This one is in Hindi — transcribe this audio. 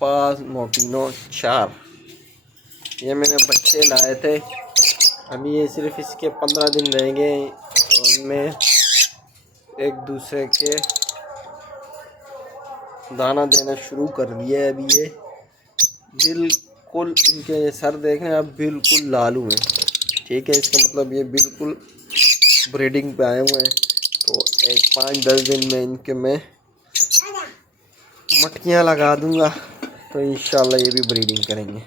पास मोटिनो 4 ये मैंने बच्चे लाए थे। अभी ये सिर्फ इसके 15 दिन रहेंगे और इनमें एक दूसरे के दाना देना शुरू कर दिया है। अभी ये बिल्कुल इनके सर देखें आप, बिल्कुल लालू हैं। ठीक है, इसका मतलब ये बिल्कुल ब्रीडिंग पे आए हुए हैं। तो एक 5-10 दिन में इनके मैं मटकियाँ लगा दूंगा, तो इंशाल्लाह ये भी ब्रीडिंग करेंगे।